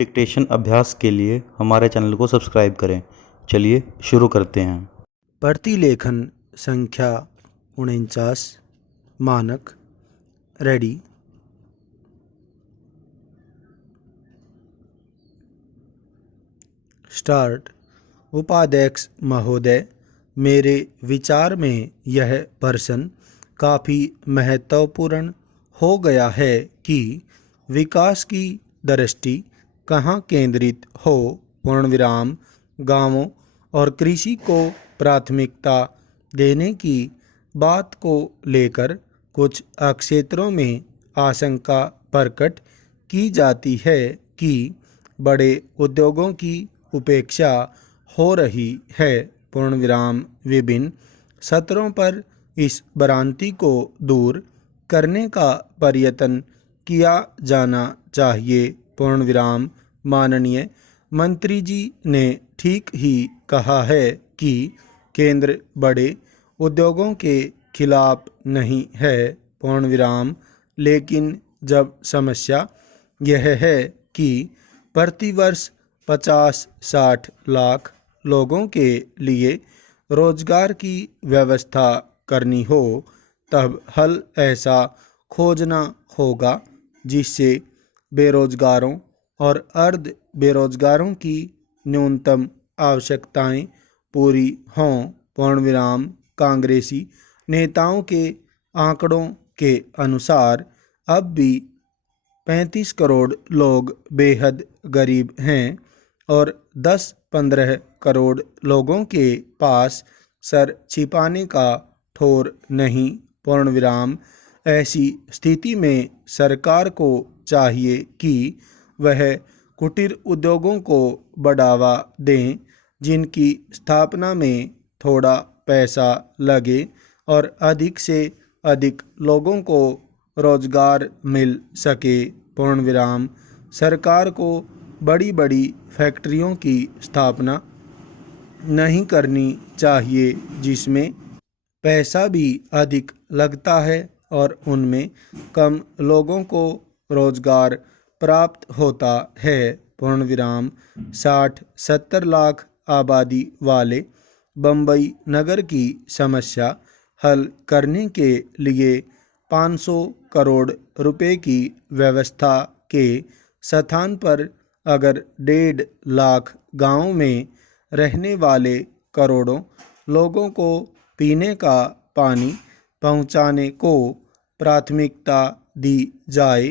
Dictation अभ्यास के लिए हमारे चैनल को सब्सक्राइब करें। चलिए शुरू करते हैं। प्रतिलेखन संख्या 49 मानक रेडी। स्टार्ट। उपाध्यक्ष महोदय, मेरे विचार में यह प्रश्न काफ़ी महत्वपूर्ण हो गया है कि विकास की दृष्टि कहाँ केंद्रित हो। पूर्णविराम। गांवों और कृषि को प्राथमिकता देने की बात को लेकर कुछ क्षेत्रों में आशंका प्रकट की जाती है कि बड़े उद्योगों की उपेक्षा हो रही है। पूर्णविराम। विभिन्न स्तरों पर इस भ्रांति को दूर करने का प्रयत्न किया जाना चाहिए। पूर्णविराम। माननीय मंत्री जी ने ठीक ही कहा है कि केंद्र बड़े उद्योगों के खिलाफ नहीं है। पूर्णविराम। लेकिन जब समस्या यह है कि प्रतिवर्ष 50-60 लाख लोगों के लिए रोजगार की व्यवस्था करनी हो, तब हल ऐसा खोजना होगा जिससे बेरोजगारों और अर्ध बेरोजगारों की न्यूनतम आवश्यकताएं पूरी हों। पूर्णविराम। कांग्रेसी नेताओं के आंकड़ों के अनुसार अब भी 35 करोड़ लोग बेहद गरीब हैं और 10-15 करोड़ लोगों के पास सर छिपाने का ठौर नहीं। पूर्णविराम। ऐसी स्थिति में सरकार को चाहिए कि वह कुटीर उद्योगों को बढ़ावा दें, जिनकी स्थापना में थोड़ा पैसा लगे और अधिक से अधिक लोगों को रोजगार मिल सके। पूर्णविराम। सरकार को बड़ी बड़ी फैक्ट्रियों की स्थापना नहीं करनी चाहिए जिसमें पैसा भी अधिक लगता है और उनमें कम लोगों को रोजगार प्राप्त होता है। पूर्णविराम। 60-70 लाख आबादी वाले बम्बई नगर की समस्या हल करने के लिए 500 करोड़ रुपए की व्यवस्था के स्थान पर अगर 1.5 लाख गाँव में रहने वाले करोड़ों लोगों को पीने का पानी पहुंचाने को प्राथमिकता दी जाए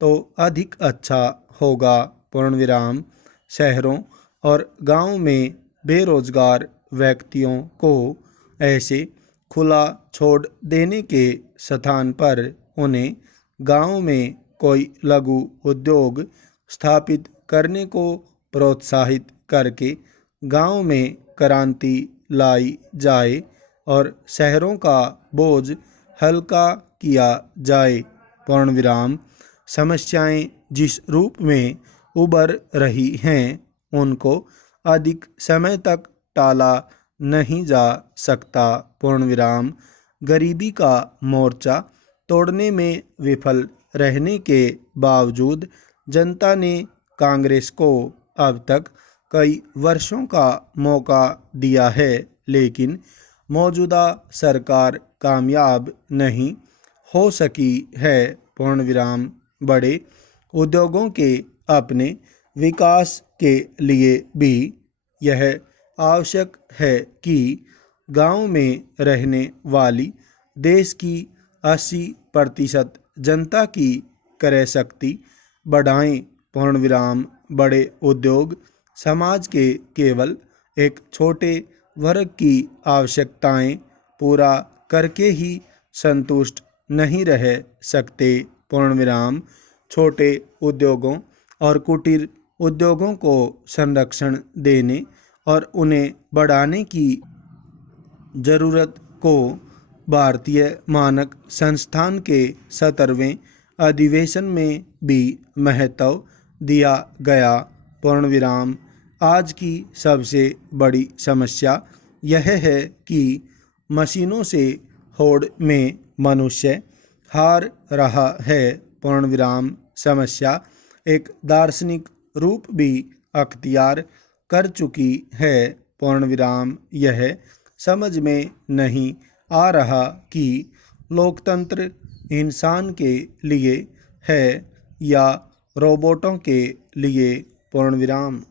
तो अधिक अच्छा होगा। पूर्णविराम। शहरों और गांव में बेरोजगार व्यक्तियों को ऐसे खुला छोड़ देने के स्थान पर उन्हें गांव में कोई लघु उद्योग स्थापित करने को प्रोत्साहित करके गांव में क्रांति लाई जाए और शहरों का बोझ हल्का किया जाए। पूर्णविराम। समस्याएं जिस रूप में उभर रही हैं उनको अधिक समय तक टाला नहीं जा सकता। पूर्णविराम। गरीबी का मोर्चा तोड़ने में विफल रहने के बावजूद जनता ने कांग्रेस को अब तक कई वर्षों का मौका दिया है, लेकिन मौजूदा सरकार कामयाब नहीं हो सकी है। पूर्णविराम। बड़े उद्योगों के अपने विकास के लिए भी यह आवश्यक है कि गांव में रहने वाली देश की 80% जनता की क्रय शक्ति बढ़ाएं। पूर्णविराम। बड़े उद्योग समाज के केवल एक छोटे वर्ग की आवश्यकताएं पूरा करके ही संतुष्ट नहीं रह सकते। पूर्णविराम। छोटे उद्योगों और कुटीर उद्योगों को संरक्षण देने और उन्हें बढ़ाने की जरूरत को भारतीय मानक संस्थान के 17वें अधिवेशन में भी महत्व दिया गया। पूर्णविराम। आज की सबसे बड़ी समस्या यह है कि मशीनों से होड़ में मनुष्य हार रहा है। पूर्णविराम। समस्या एक दार्शनिक रूप भी अख्तियार कर चुकी है। पूर्ण विराम। यह समझ में नहीं आ रहा कि लोकतंत्र इंसान के लिए है या रोबोटों के लिए। पूर्ण विराम।